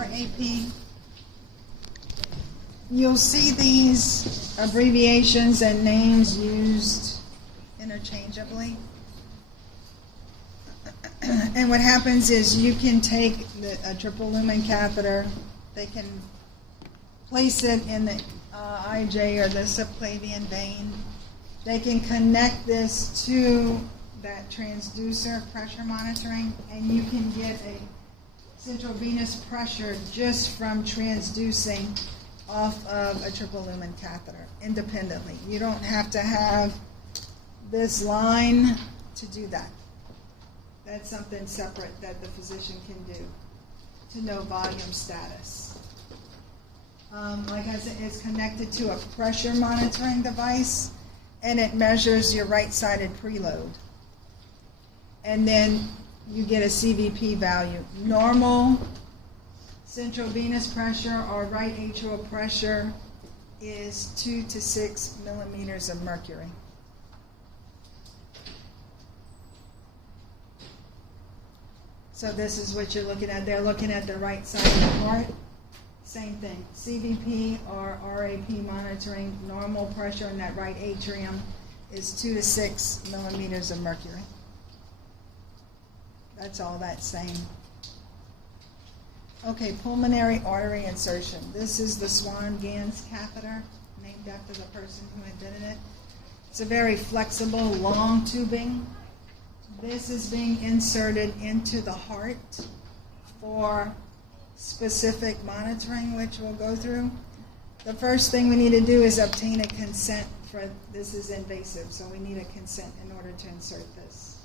RAP. You'll see these abbreviations and names used interchangeably. And what happens is you can take a triple lumen catheter, they can place it in the IJ or the subclavian vein. They can connect this to that transducer pressure monitoring, and you can get a central venous pressure just from transducing off of a triple lumen catheter independently. You don't have to have this line to do that. That's something separate that the physician can do to know volume status. Like I said, it's connected to a pressure monitoring device, and it measures your right-sided preload. And then you get a CVP value. Normal central venous pressure or right atrial pressure is 2 to 6 millimeters of mercury. So this is what you're looking at. They're looking at the right side of the heart. Same thing. CVP or RAP monitoring, normal pressure in that right atrium is 2 to 6 millimeters of mercury. That's all that's saying. Okay, pulmonary artery insertion. This is the Swan-Ganz catheter, named after the person who invented it. It's a very flexible, long tubing. This is being inserted into the heart for specific monitoring, which we'll go through. The first thing we need to do is obtain a consent for, this is invasive, so we need a consent in order to insert this.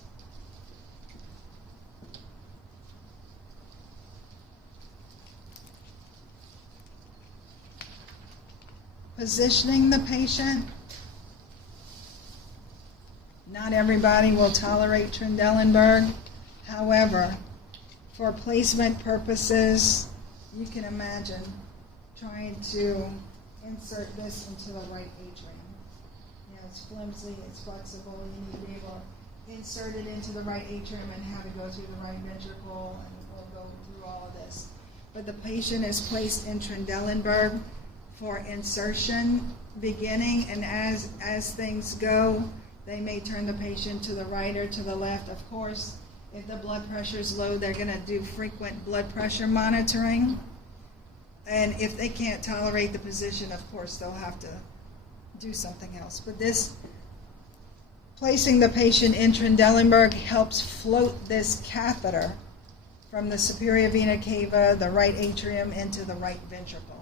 Positioning the patient. Not everybody will tolerate Trendelenburg. However, for placement purposes, you can imagine trying to insert this into the right atrium. You know, it's flimsy, it's flexible, you need to be able to insert it into the right atrium and have it go through the right ventricle, and we'll go through all of this. But the patient is placed in Trendelenburg for insertion beginning, and as things go, they may turn the patient to the right or to the left. Of course, if the blood pressure is low, they're going to do frequent blood pressure monitoring. And if they can't tolerate the position, of course, they'll have to do something else. But this, placing the patient in Trendelenburg helps float this catheter from the superior vena cava, the right atrium, into the right ventricle.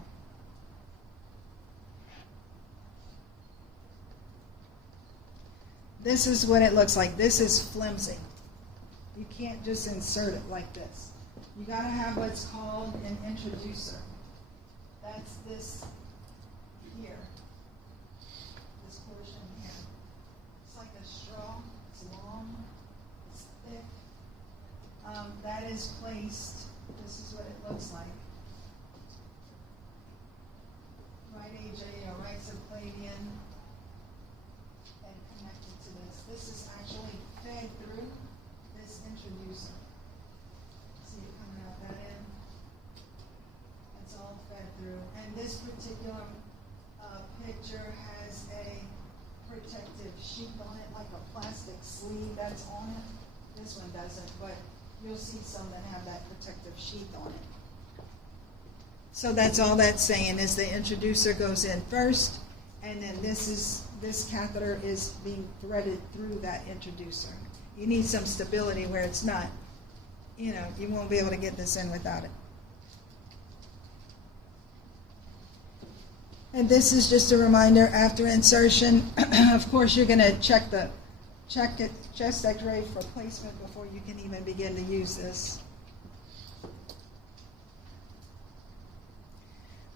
This is what it looks like. This is flimsy. You can't just insert it like this. You got to have what's called an introducer. That's this here. This portion here. It's like a straw. It's long. It's thick. That is placed. This is what it looks like. Right AJ or right subclavian. This is actually fed through this introducer. See it coming out that end? It's all fed through. And this particular picture has a protective sheet on it, like a plastic sleeve that's on it. This one doesn't, but you'll see some that have that protective sheet on it. So that's all that's saying is the introducer goes in first, and then this catheter is being threaded through that introducer. You need some stability where it's not, you won't be able to get this in without it. And this is just a reminder, after insertion, of course you're going to check it, chest x-ray for placement before you can even begin to use this.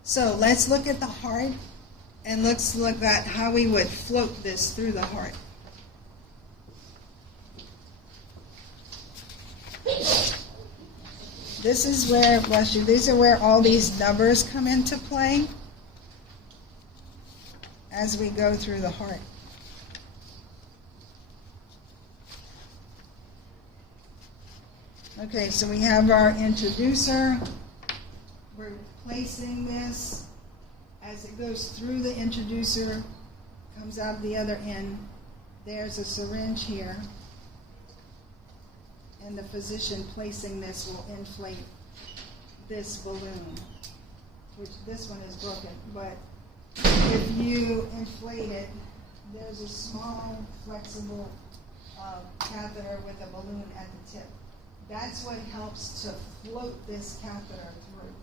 So let's look at the heart. And let's look at how we would float this through the heart. This is where, bless you, these are where all these numbers come into play as we go through the heart. Okay, so we have our introducer. we're placing this as it goes through the introducer, comes out the other end. There's a syringe here, and the physician placing this will inflate this balloon, which this one is broken, but if you inflate it, there's a small flexible catheter with a balloon at the tip. That's what helps to float this catheter through.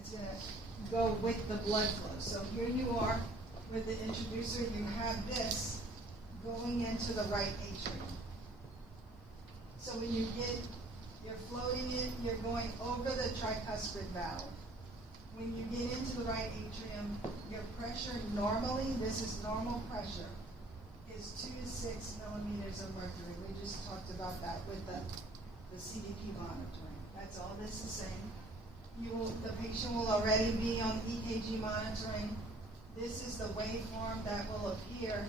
It's going to go with the blood flow. So here you are with the introducer. You have this going into the right atrium. So when you're floating it, you're going over the tricuspid valve. When you get into the right atrium, your pressure normally, this is normal pressure, is 2 to 6 millimeters of mercury. We just talked about that with the CDP monitoring. That's all this is saying. The patient will already be on EKG monitoring. This is the waveform that will appear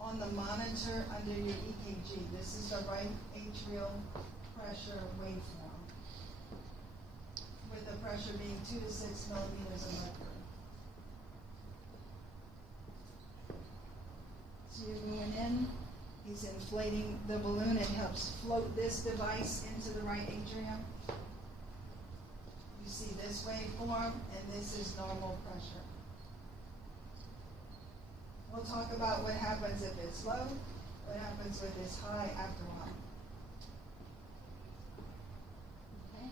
on the monitor under your EKG. This is the right atrial pressure waveform, with the pressure being 2 to 6 millimeters of mercury. So you're going in, he's inflating the balloon. It helps float this device into the right atrium. You see this waveform, and this is normal pressure. We'll talk about what happens if it's low, what happens with it's high after a while. Okay.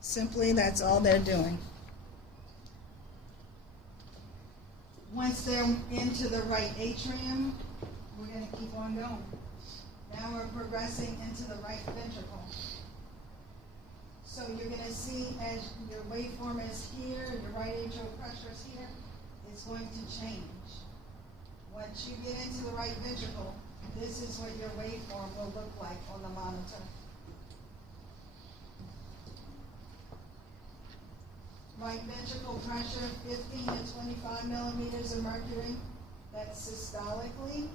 Simply, that's all they're doing. Once they're into the right atrium, we're going to keep on going. Now we're progressing into the right ventricle. So you're going to see as your waveform is here, your right atrial pressure is here, it's going to change. Once you get into the right ventricle, this is what your waveform will look like on the monitor. Right ventricle pressure, 15 to 25 millimeters of mercury. That's systolically,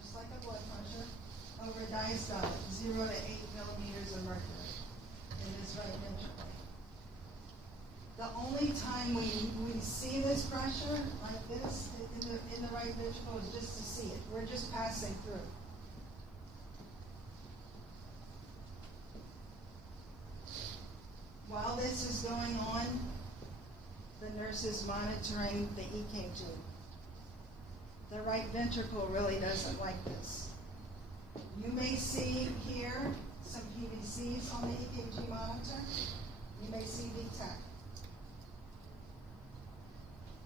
just like a blood pressure, over diastolic, 0 to 8 millimeters of mercury in this right ventricle. The only time we see this pressure like this in the right ventricle is just to see it. We're just passing through. While this is going on, the nurse is monitoring the EKG. The right ventricle really doesn't like this. You may see here some PVCs on the EKG monitor. You may see VTAC.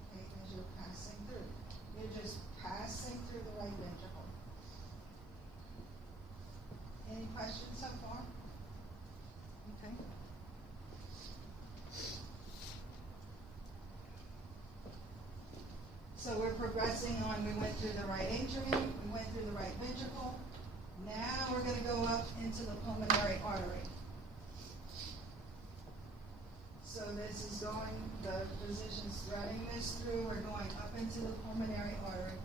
Okay, as you're passing through. You're just passing through the right ventricle. Any questions so far? Okay. So we're progressing on. We went through the right atrium, we went through the right ventricle. Now we're going to go up into the pulmonary artery. So this is going, the physician's threading this through. We're going up into the pulmonary artery.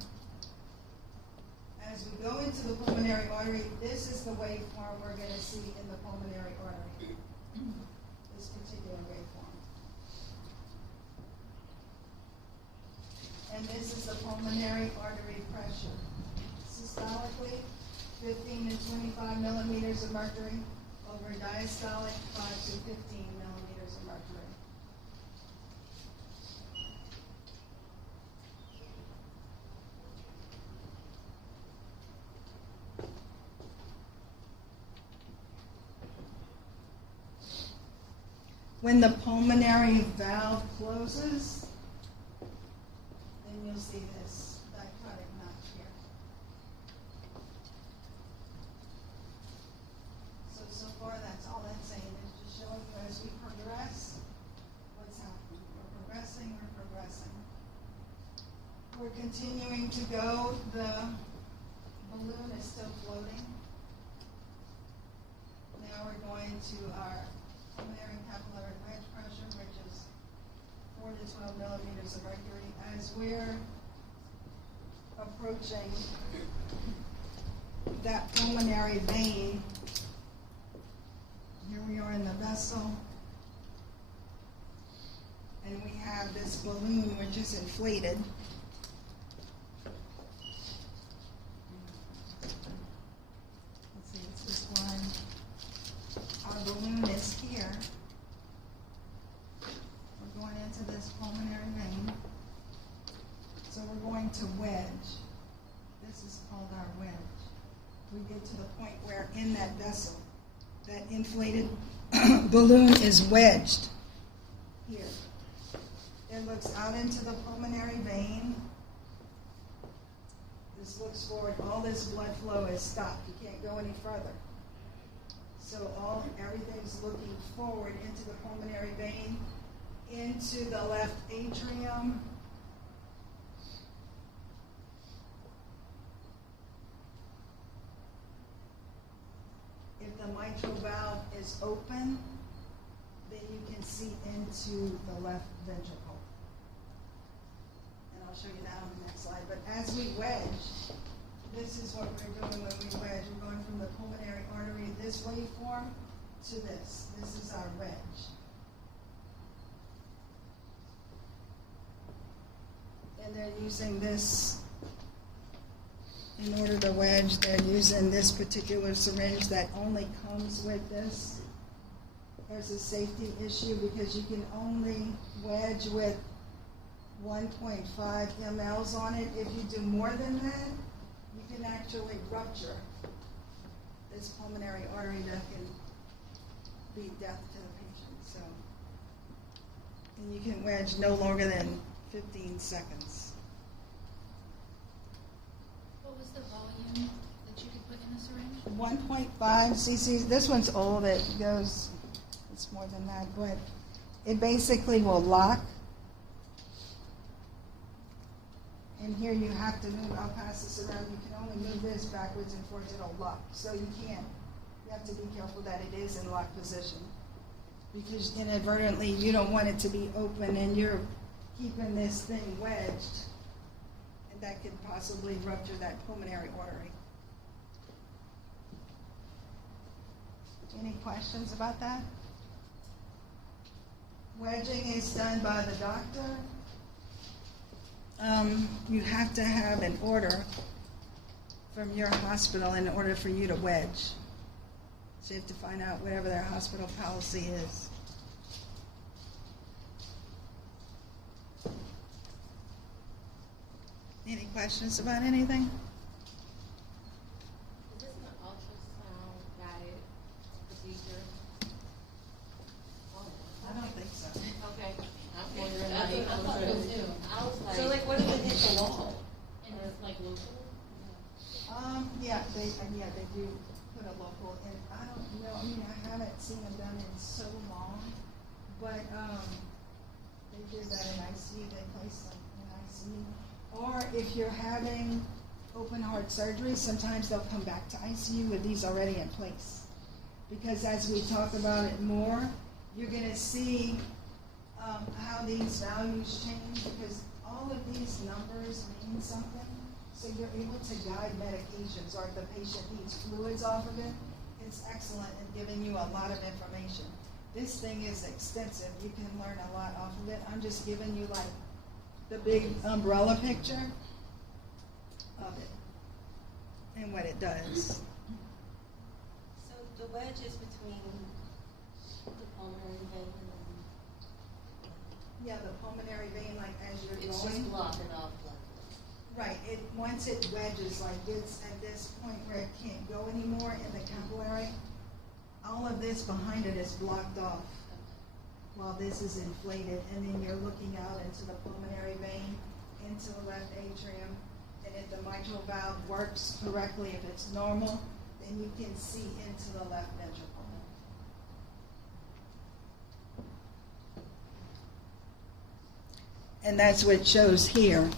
As we go into the pulmonary artery, this is the waveform we're going to see in the pulmonary artery. This particular waveform. And this is the pulmonary artery pressure. Systolically, 15 to 25 millimeters of mercury. Over diastolic, 5 to 15 millimeters of mercury. When the pulmonary valve closes, then you'll see this dichotic notch here. So far that's all that's saying. It's just showing you as we progress, what's happening. We're progressing, we're progressing. We're continuing to go. The balloon is still floating. Now we're going to our pulmonary capillary wedge pressure, which is 4 to 12 millimeters of mercury. As we're approaching that pulmonary vein, here we are in the vessel. this balloon which is inflated. Let's see, it's this one. Our balloon is here. We're going into this pulmonary vein. So we're going to wedge. This is called our wedge. We get to the point where in that vessel, that inflated balloon is wedged here. It looks out into the pulmonary vein. This looks forward. All this blood flow is stopped. You can't go any further. So everything's looking forward into the pulmonary vein, into the left atrium. If the mitral valve is open, then you can see into the left ventricle. And I'll show you that on the next slide. But as we wedge, this is what we're doing when we wedge. We're going from the pulmonary artery, this waveform, to this. This is our wedge. And they're using this. In order to wedge, they're using this particular syringe that only comes with this. There's a safety issue because you can only wedge with 1.5 mLs on it. If you do more than that, you can actually rupture this pulmonary artery that can be death to the patient. So, and you can wedge no longer than 15 seconds. What was the volume that you could put in a syringe? 1.5 cc's. This one's old. It goes, it's more than that, but it basically will lock. And here you have to move, I'll pass this around. You can only move this backwards and forwards, it'll lock. So you have to be careful that it is in lock position. Because inadvertently, you don't want it to be open and you're keeping this thing wedged. That could possibly rupture that pulmonary artery. Any questions about that? Wedging is done by the doctor. You have to have an order from your hospital in order for you to wedge. So you have to find out whatever their hospital policy is. Any questions about anything? Is this an ultrasound guided procedure? I don't think so. Okay. I'm wondering. I thought so too. I was like. So like, what if it hits the wall? And it's like local? Yeah, they do put a local in. I don't know. I mean, I haven't seen them done in so long, but they did that in ICU. They placed them in ICU. Or if you're having open heart surgery, sometimes they'll come back to ICU with these already in place. Because as we talk about it more, you're going to see how these values change, because all of these numbers mean something. So you're able to guide medications, or if the patient needs fluids off of it, it's excellent in giving you a lot of information. This thing is extensive. You can learn a lot off of it. I'm just giving you like the big umbrella picture of it and what it does. So the wedge is between the pulmonary vein and Yeah, the pulmonary vein, like as you're it's going. just blocking off blood. Right, once it wedges, like it's at this point where it can't go anymore in the capillary, all of this behind it is blocked off while this is inflated, and then you're looking out into the pulmonary vein, into the left atrium, and if the mitral valve works correctly, if it's normal, then you can see into the left ventricle. And that's what it shows here.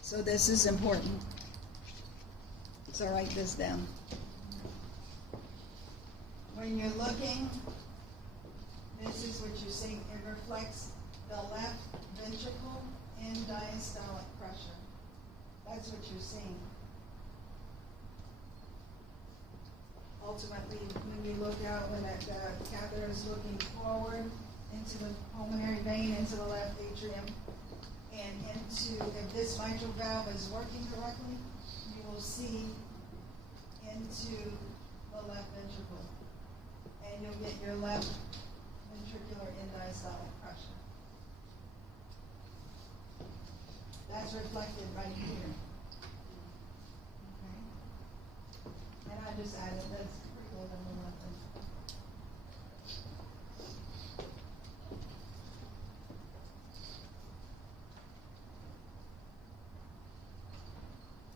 So this is important. So write this down. When you're looking, this is what you're seeing. It reflects the left ventricle in diastolic pressure. That's what you're seeing. ultimately, when you look out, when that catheter is looking forward into the pulmonary vein, into the left atrium, and into, if this mitral valve is working correctly, you will see into the left ventricle. And you'll get your left ventricular end-diastolic pressure. That's reflected right here. Okay? And I just added, that's pretty good on the left ventricle.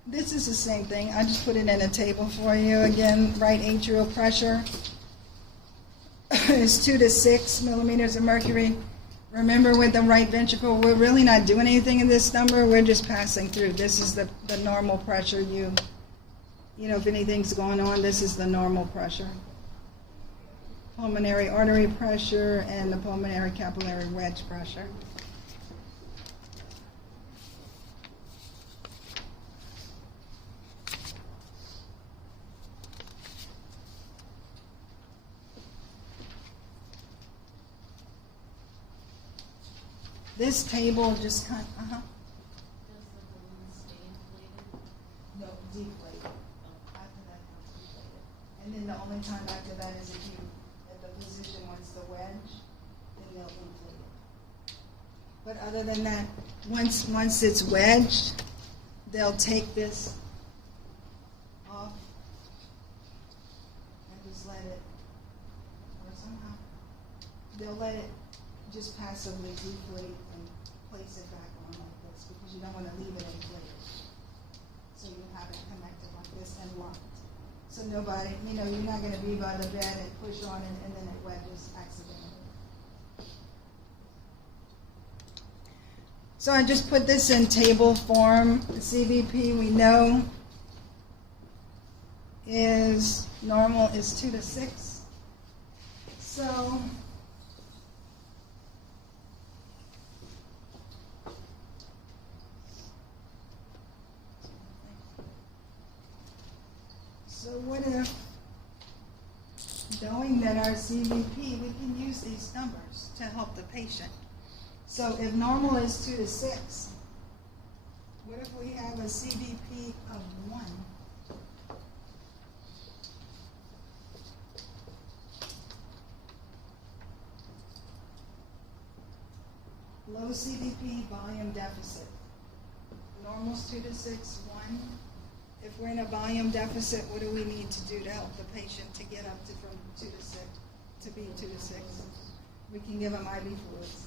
This is the same thing. I just put it in a table for you. Again, right atrial pressure is 2 to 6 millimeters of mercury. Remember, with the right ventricle, we're really not doing anything in this number. We're just passing through. This is the normal pressure. You know, if anything's going on, this is the normal pressure. Pulmonary artery pressure and the pulmonary capillary wedge pressure. This table just kind of, Does the balloon stay inflated? no, deflated. After that, it's deflated. And then the only time after that is if the physician wants the wedge, then they'll inflate it. But other than that, once it's wedged, they'll take this off and just let it, or somehow, they'll let it just passively deflate and place it back on like this, because you don't want to leave it inflated. So you have it connected like this and locked. So nobody, you're not going to be by the bed and push on it and then it wedges accidentally. So I just put this in table form. The CVP we know is normal is 2 to 6. So what if, knowing that our CVP, we can use these numbers to help the patient. So if normal is 2 to 6, what if we have a CVP of 1? Low CVP, volume deficit. Normal's 2 to 6, 1. If we're in a volume deficit, what do we need to do to help the patient to get up to from 2 to 6, to be 2 to 6? We can give them IV fluids.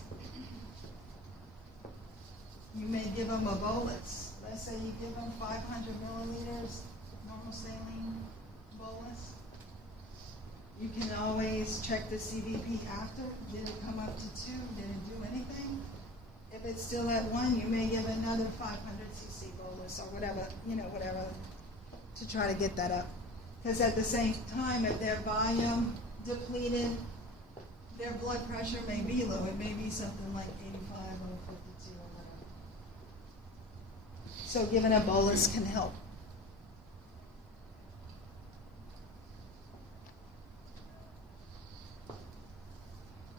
You may give them a bolus. Let's say you give them 500 milliliters, normal saline bolus. You can always check the CVP after. Did it come up to 2? Did it do anything? If it's still at 1, you may give another 500 cc bolus or whatever, whatever, to try to get that up. Because at the same time, if their volume depleted, their blood pressure may be low. It may be something like 85 or 52 or whatever. So giving a bolus can help.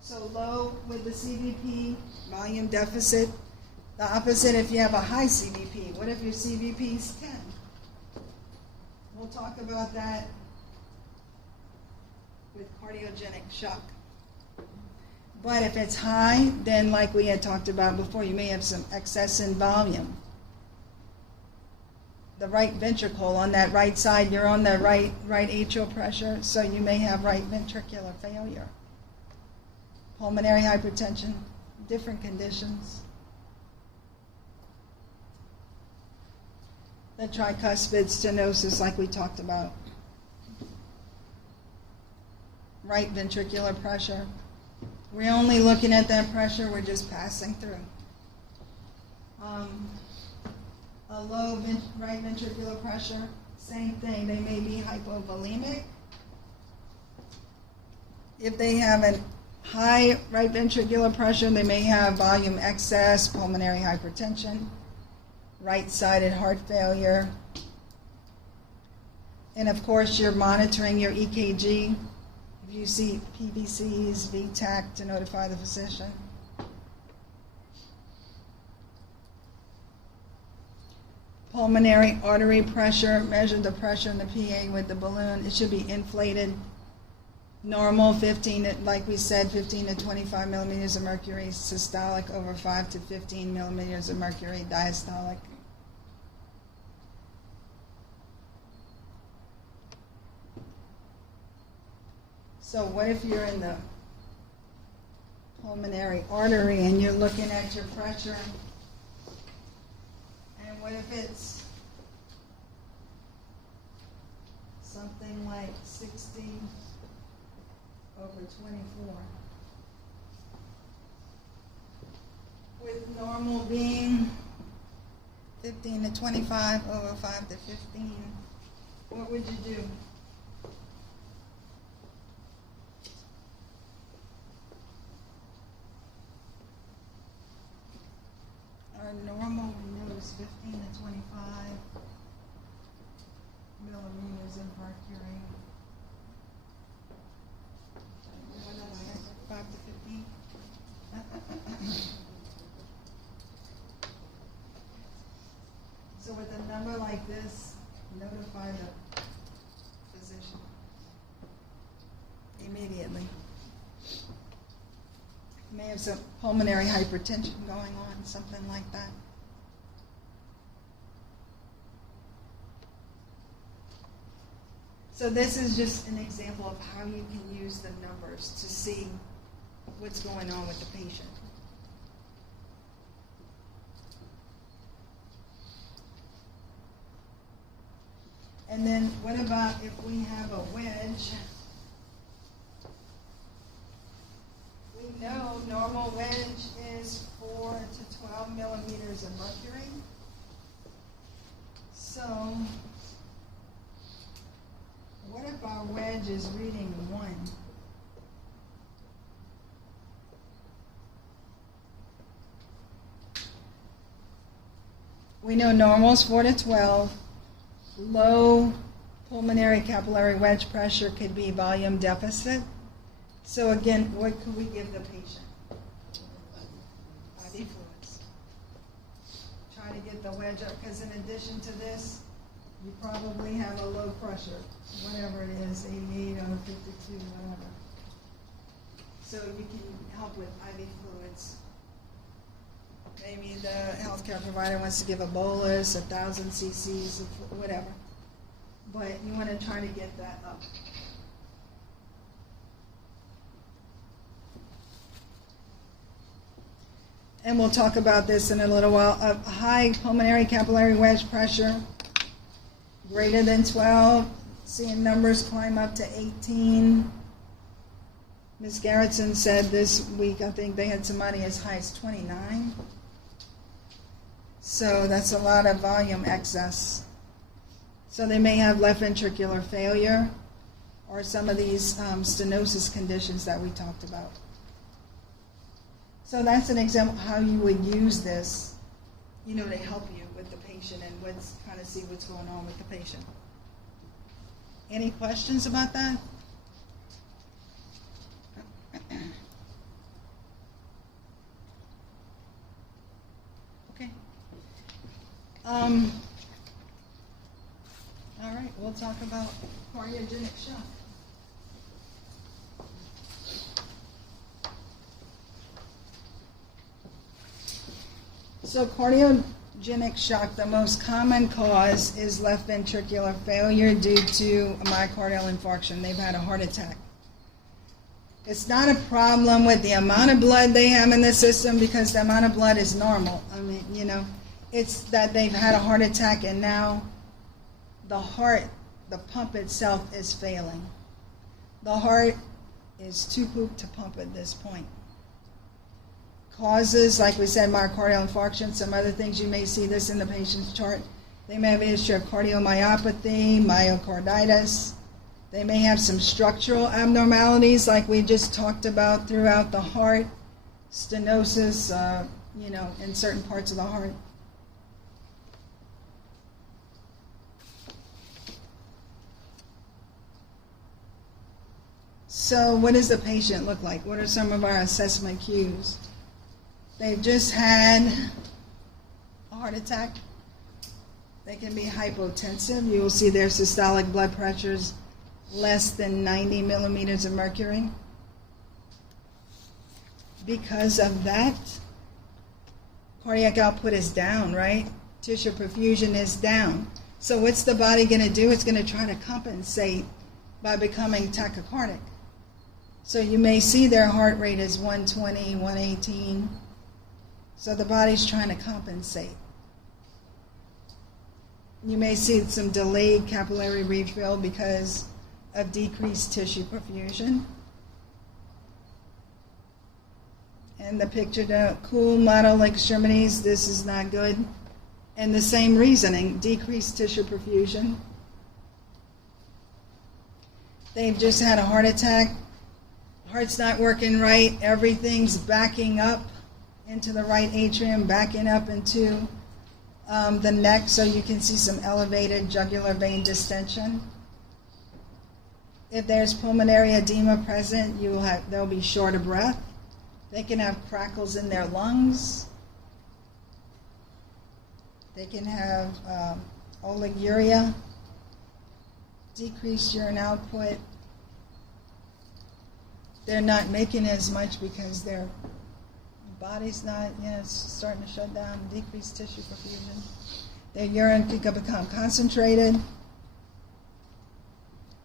So low with the CVP, volume deficit. The opposite if you have a high CVP. What if your CVP is 10? We'll talk about that with cardiogenic shock. But if it's high, then like we had talked about before, you may have some excess in volume. The right ventricle on that right side, you're on the right atrial pressure, so you may have right ventricular failure. Pulmonary hypertension, different conditions. The tricuspid stenosis, like we talked about. Right ventricular pressure. We're only looking at that pressure, we're just passing through. A low right ventricular pressure, same thing, they may be hypovolemic. If they have a high right ventricular pressure, they may have volume excess, pulmonary hypertension, right-sided heart failure. And of course, you're monitoring your EKG. If you see PVCs, VTAC to notify the physician. Pulmonary artery pressure, measure the pressure in the PA with the balloon. It should be inflated. Normal like we said, 15 to 25 millimeters of mercury systolic, over 5 to 15 millimeters of mercury diastolic. So what if you're in the pulmonary artery and you're looking at your pressure? And what if it's something like 60 over 24? With normal being 15 to 25 over 5 to 15, what would you do? Our normal we know is 15 to 25 millimeters of mercury. What did I say? 5 to 15? So with a number like this, notify the physician immediately. May have some pulmonary hypertension going on, something like that. So this is just an example of how you can use the numbers to see what's going on with the patient. And then what about if we have a wedge? We know normal wedge is 4 to 12 millimeters of mercury. So what if our wedge is reading 1? We know normal is 4 to 12. Low pulmonary capillary wedge pressure could be volume deficit. So again, what could we give the patient? IV fluids. Try to get the wedge up, because in addition to this, you probably have a low pressure, whatever it is, 88 over 52, whatever. So you can help with IV fluids. Maybe the healthcare provider wants to give a bolus, 1,000 cc's, whatever. But you want to try to get that up. And we'll talk about this in a little while. A high pulmonary capillary wedge pressure, greater than 12, seeing numbers climb up to 18. Ms. Garrettson said this week, I think they had somebody as high as 29. So that's a lot of volume excess. So they may have left ventricular failure or some of these stenosis conditions that we talked about. So that's an example of how you would use this, to help you with the patient and kind of see what's going on with the patient. Any questions about that? Okay. All right, we'll talk about cardiogenic shock. So cardiogenic shock, the most common cause is left ventricular failure due to a myocardial infarction. They've had a heart attack. It's not a problem with the amount of blood they have in the system, because the amount of blood is normal. It's that they've had a heart attack and now the heart, the pump itself is failing. The heart is too pooped to pump at this point. Causes, like we said, myocardial infarction, some other things, you may see this in the patient's chart. They may have a history of cardiomyopathy, myocarditis. They may have some structural abnormalities like we just talked about throughout the heart, stenosis, in certain parts of the heart. So what does the patient look like? What are some of our assessment cues? They've just had a heart attack. They can be hypotensive. You will see their systolic blood pressures less than 90 millimeters of mercury. Because of that, cardiac output is down, right? Tissue perfusion is down. So what's the body going to do? It's going to try to compensate by becoming tachycardic. So you may see their heart rate is 120, 118. So the body's trying to compensate. You may see some delayed capillary refill because of decreased tissue perfusion. And the picture, the cool lateral extremities, this is not good. And the same reasoning, decreased tissue perfusion. They've just had a heart attack. Heart's not working right. Everything's backing up into the right atrium, backing up into the neck, so you can see some elevated jugular vein distension. If there's pulmonary edema present, they'll be short of breath. They can have crackles in their lungs. They can have oliguria, decreased urine output. They're not making as much because their body's not, it's starting to shut down, decreased tissue perfusion. Their urine could become concentrated.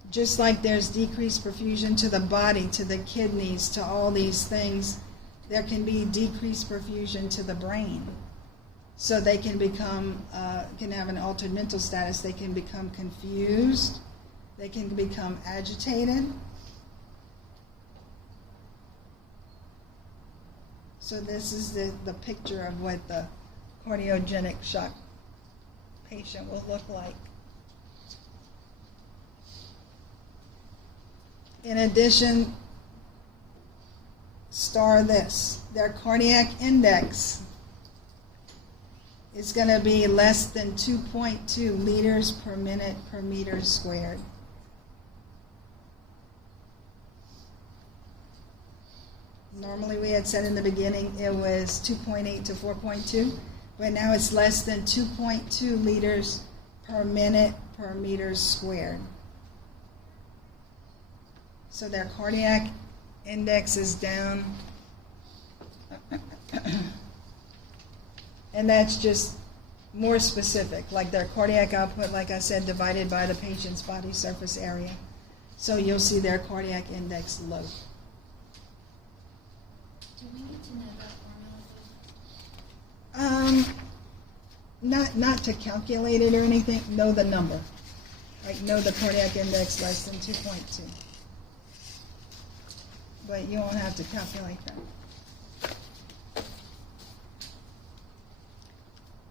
Just like there's decreased perfusion to the body, to the kidneys, to all these things, there can be decreased perfusion to the brain. So they can become, can have an altered mental status. They can become confused. They can become agitated. So this is the picture of what the cardiogenic shock patient will look like. In addition, star this, their cardiac index is going to be less than 2.2 liters per minute per meter squared. Normally we had said in the beginning it was 2.8 to 4.2, but now it's less than 2.2 liters per minute per meter squared. So their cardiac index is down. And that's just more specific, like their cardiac output, like I said, divided by the patient's body surface area. So you'll see their cardiac index low. Do we need to know that formula? Not to calculate it or anything, know the number. Like know the cardiac index less than 2.2. But you won't have to calculate that.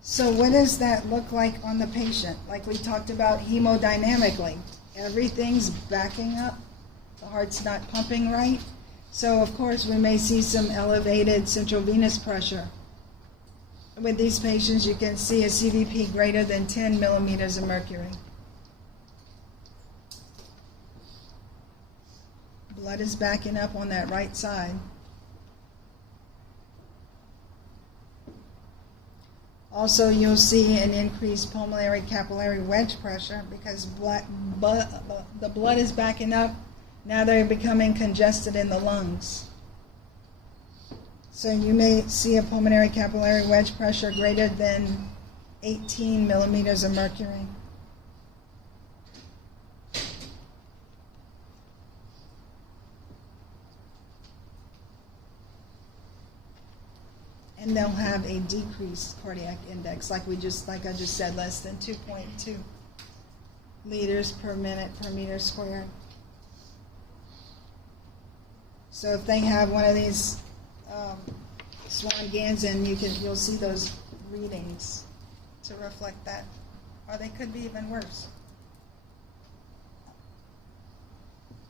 So what does that look like on the patient? Like we talked about hemodynamically. Everything's backing up. The heart's not pumping right. So of course we may see some elevated central venous pressure. With these patients you can see a CVP greater than 10 millimeters of mercury. Blood is backing up on that right side. Also, you'll see an increased pulmonary capillary wedge pressure because the blood is backing up. Now they're becoming congested in the lungs. So you may see a pulmonary capillary wedge pressure greater than 18 millimeters of mercury. And they'll have a decreased cardiac index, like I just said, less than 2.2 liters per minute per meter squared. So if they have one of these Swan-Ganz, and you'll see those readings to reflect that, or they could be even worse.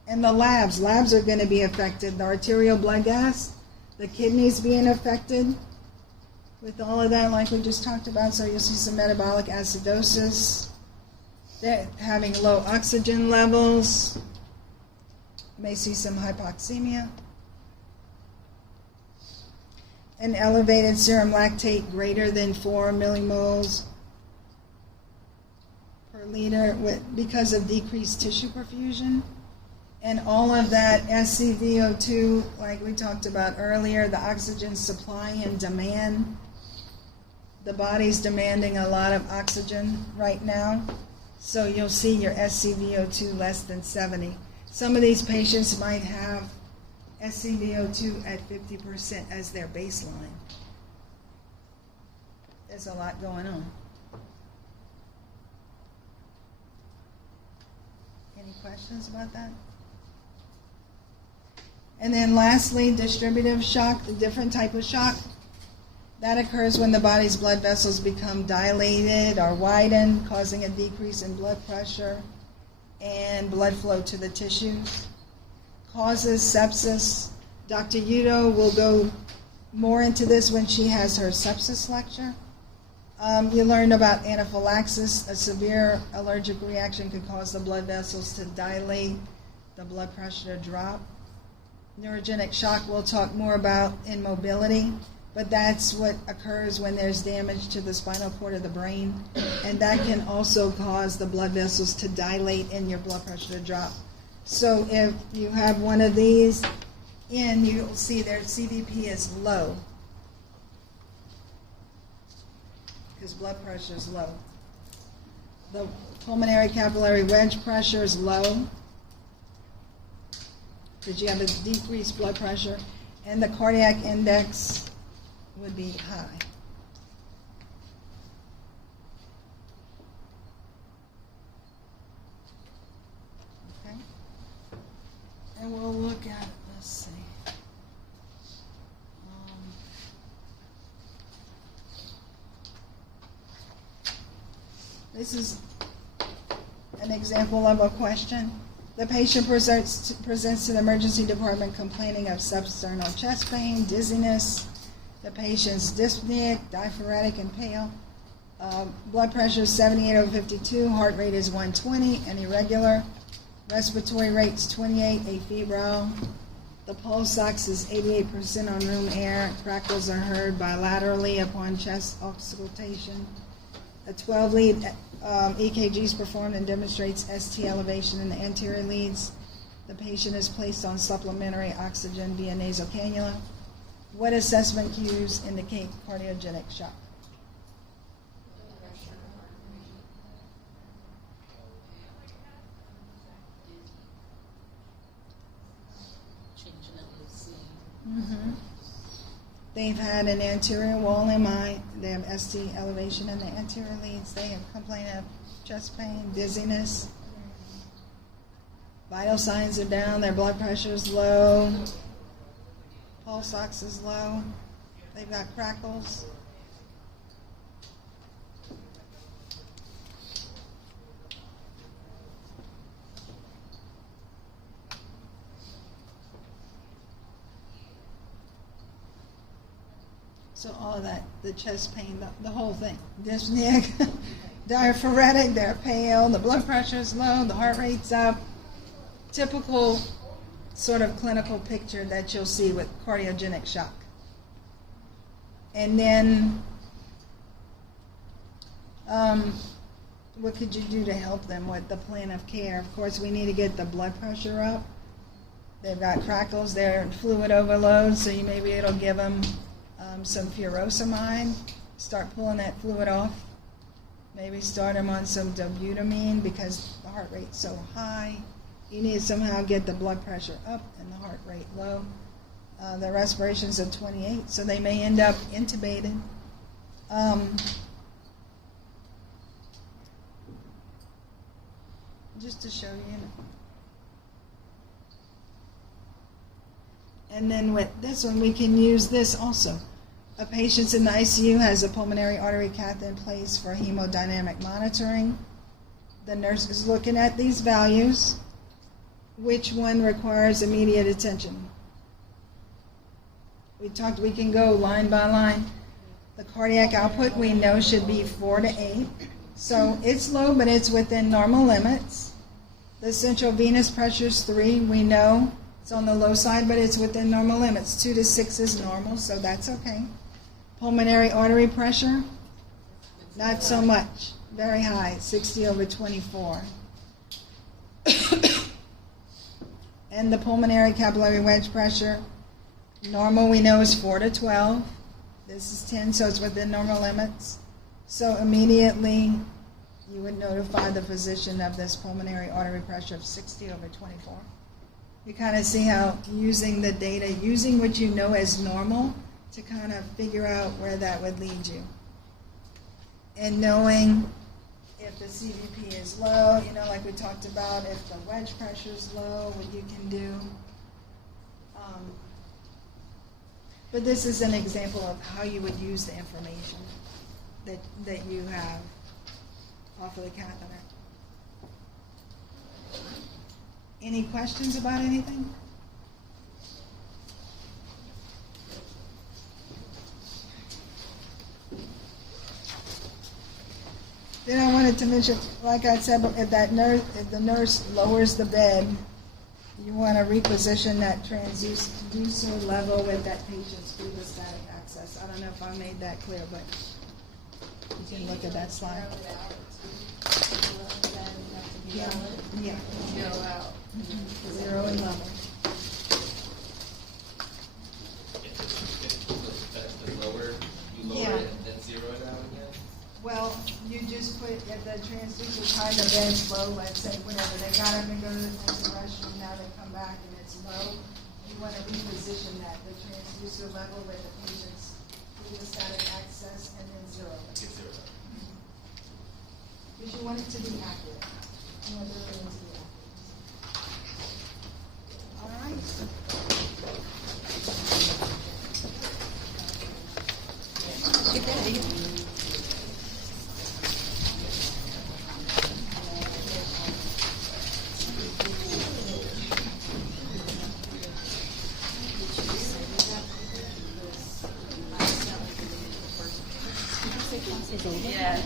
And the labs are going to be affected. The arterial blood gas, the kidneys being affected. With all of that, like we just talked about, so you'll see some metabolic acidosis. They're having low oxygen levels. You may see some hypoxemia. An elevated serum lactate greater than 4 millimoles per liter because of decreased tissue perfusion. And all of that SCVO2, like we talked about earlier, the oxygen supply and demand. The body's demanding a lot of oxygen right now. So you'll see your SCVO2 less than 70. Some of these patients might have SCVO2 at 50% as their baseline. There's a lot going on. Any questions about that? And then lastly, distributive shock, a different type of shock. That occurs when the body's blood vessels become dilated or widened, causing a decrease in blood pressure and blood flow to the tissues. Causes sepsis. Dr. Udo will go more into this when she has her sepsis lecture. You learn about anaphylaxis. A severe allergic reaction could cause the blood vessels to dilate, the blood pressure to drop. Neurogenic shock we'll talk more about in mobility, but that's what occurs when there's damage to the spinal cord of the brain, and that can also cause the blood vessels to dilate and your blood pressure to drop. So if you have one of these in, you'll see their CVP is low because blood pressure is low. The pulmonary capillary wedge pressure is low because you have a decreased blood pressure, and the cardiac index would be high. Okay? And we'll look at, let's see. This is an example of a question. The patient presents to the emergency department complaining of substernal chest pain, dizziness. The patient's dyspneic, diaphoretic, and pale. Blood pressure is 78/52, heart rate is 120 and irregular. Respiratory rate is 28, afebrile. The pulse ox is 88% on room air. Crackles are heard bilaterally upon chest auscultation. A 12-lead EKG is performed and demonstrates ST elevation in the anterior leads. The patient is placed on supplementary oxygen via nasal cannula. What assessment cues indicate cardiogenic shock? Mm-hmm. They've had an anterior wall MI. They have ST elevation in the anterior leads. They have complaint of chest pain, dizziness. Vital signs are down. Their blood pressure is low. Pulse ox is low. They've got crackles. So all of that, the chest pain, the whole thing. Dyspneic, diaphoretic, they're pale, the blood pressure is low, the heart rate's up. Typical sort of clinical picture that you'll see with cardiogenic shock. And then, what could you do to help them with the plan of care? Of course, we need to get the blood pressure up. They've got crackles, they're fluid overload, so you may be able to give them some furosemide, start pulling that fluid off. Maybe start them on some dobutamine because the heart rate's so high. You need to somehow get the blood pressure up and the heart rate low. The respiration's at 28, so they may end up intubated. Just to show you. And then with this one, we can use this also. A patient in the ICU has a pulmonary artery cath in place for hemodynamic monitoring. The nurse is looking at these values. Which one requires immediate attention? We can go line by line. The cardiac output we know should be 4 to 8. So it's low, but it's within normal limits. The central venous pressure is 3. We know it's on the low side, but it's within normal limits. 2 to 6 is normal, so that's okay. Pulmonary artery pressure, not so much. Very high, 60/24. And the pulmonary capillary wedge pressure, normal we know is 4 to 12. This is 10, so it's within normal limits. So immediately you would notify the physician of this pulmonary artery pressure of 60/24. You kind of see how using the data, using what you know as normal to kind of figure out where that would lead you. And knowing if the CVP is low, like we talked about, if the wedge pressure is low, what you can do. But this is an example of how you would use the information that you have off of the catheter. Any questions about anything? Then I wanted to mention, like I said, if the nurse lowers the bed, you want to reposition that transducer level with that patient's static access. I don't know if I made that clear, but you can look at that slide. Yeah. Zero out. Zero and level. If the lower, you lower Yeah. it and then zero it out again? Well, you just put, if the transducer's high, the bed's low, let's say, whatever, they got up and go to the restroom, now they come back and it's low, you want to reposition that, the transducer level with the patient's static access and then zero. Get zero out. Because you want it to be accurate. You want everything to be accurate. All right. Yeah.